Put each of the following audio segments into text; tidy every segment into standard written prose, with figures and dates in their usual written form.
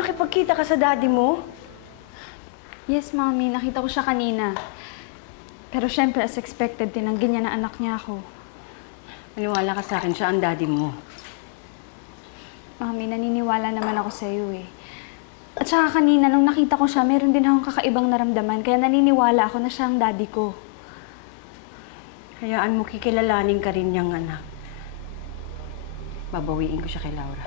nakipagkita ka sa daddy mo? Yes, Mommy. Nakita ko siya kanina. Pero syempre, as expected, tinanggi niya na anak niya ako. Maniwala ka sa akin, siya ang daddy mo. Mommy, naniniwala naman ako sa iyo eh. At saka kanina, nung nakita ko siya, meron din akong kakaibang naramdaman. Kaya naniniwala ako na siya ang daddy ko. Hayaan mo, kikilalanin ka rin niyang anak. Babawiin ko siya kay Laura.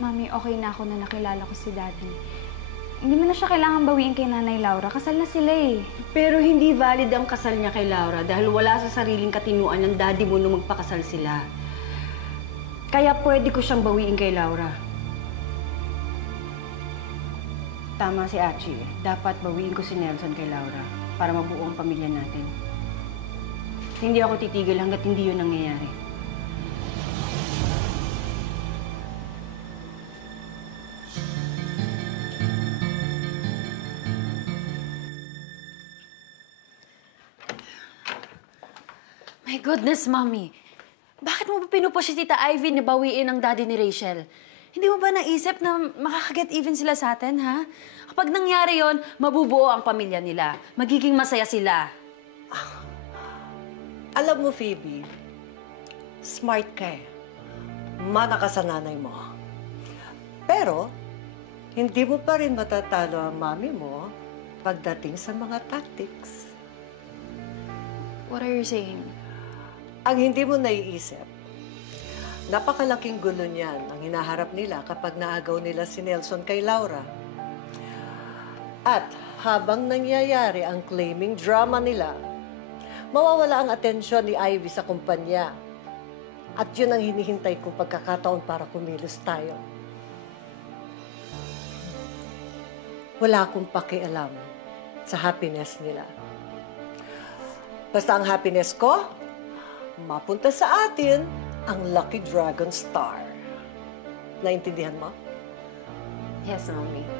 Mami, okay na ako na nakilala ko si Daddy. Hindi mo na siya kailangan bawiin kay Nanay Laura. Kasal na sila eh. Pero hindi valid ang kasal niya kay Laura dahil wala sa sariling katinuan ng daddy mo nung magpakasal sila. Kaya pwede ko siyang bawiin kay Laura. Tama si Archie eh. Dapat bawiin ko si Nelson kay Laura para mabuo ang pamilya natin. Hindi ako titigil hanggat hindi yun nangyayari. My goodness, Mommy. Bakit mo ba pinupush si Tita Ivy na bawiin ang daddy ni Rachel? Hindi mo ba naisip na makakaget even sila sa atin, ha? Kapag nangyari yon, mabubuo ang pamilya nila. Magiging masaya sila. Alam mo, Phoebe, smart ka eh. Mana ka sa nanay mo. Pero, hindi mo pa rin matatalo ang mami mo pagdating sa mga tactics. What are you saying? Ang hindi mo naiisip, napakalaking gulo niyan ang hinaharap nila kapag naagaw nila si Nelson kay Laura. At habang nangyayari ang claiming drama nila, mawawala ang atensyon ni Ivy sa kumpanya. At yun ang hinihintay kong pagkakataon para kumilos tayo. Wala akong pakialam sa happiness nila. Basta ang happiness ko, mapunta sa atin ang Lucky Dragon Star. Naintindihan mo? Yes, Mommy.